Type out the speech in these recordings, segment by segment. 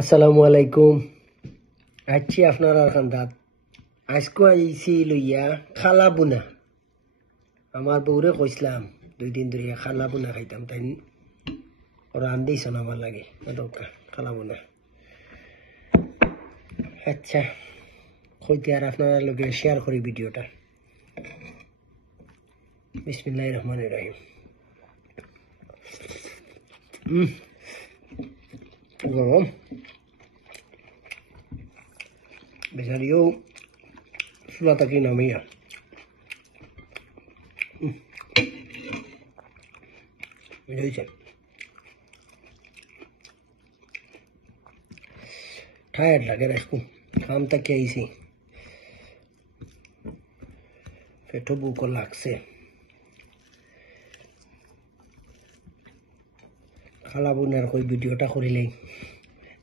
আসসালামু আলাইকুম। আছি আপনার খান্দাত। আজকে আইছি লইয়া খালা বুনা। আমার বউরে কইসলাম 2 দিন ধরে খালা বুনা খাইতাম, তাই রান্ধি আমার লাগে দরকার খালা বুনা। আচ্ছা কইতে আর আপনার লগে শেয়ার করি ভিডিওটা। বিসমিল্লাহির রহমানির রহিম। গরম বেচারিও চুলা থাকি নামিয়া বুঝেছে। টায়ার্ড লাগে রাখু, কাম থেকে আইছি, পেটো বুকও লাগছে। খালা বোনের কই ভিডিওটা করিলেই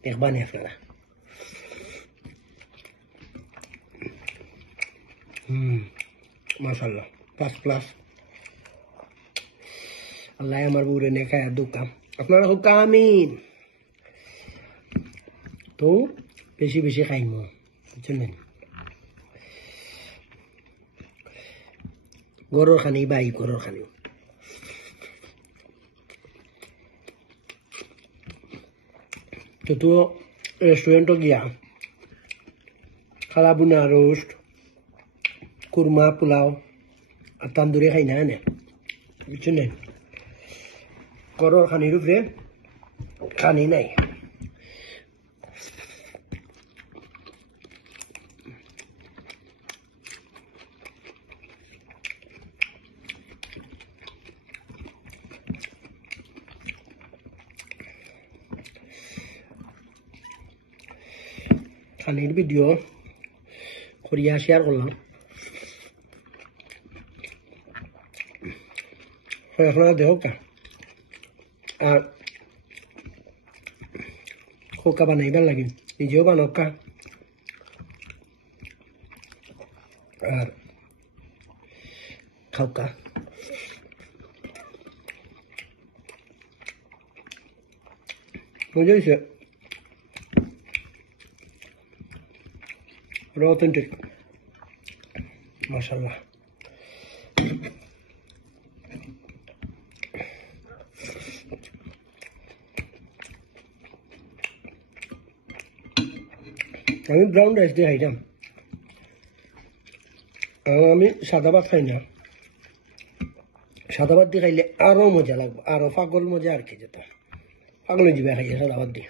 দেখবানি আপনারা। মাশাআল্লাহ প্লাস প্লাস। আল্লাহ আমার বুড়ে নে খায় দুকাম আপনারা খুব কামিন তো বেশি বেশি খাইম, বুঝছেন? গরুর খানি বাই গরুর খানি। তো রেস্টুরেন্টও গিয়া খালা বুনা রোস্ট, কুরমা, পোলাও আর তান্দুরি খাই না এনে, বুঝছেন? গরুর খানির উপরে খানি নাই। খানির ভিডিও করিয়া শেয়ার করলাম। আপনারা দেখো আর খোকা বানাইবার লাগে নিজেও বানকা আর খাওকা। মজা হয়েছে, অথেন্টিক মাশাআল্লাহ। আমি ব্রাউন রাইস দিয়ে খাইতাম, আমি সাদা ভাত খাই না। সাদা ভাত দিয়ে খাইলে আরো মজা লাগবে, আরো পাগল মজা আর কি যেত পাগল দিবে খাইলে সাদা ভাত দিয়ে।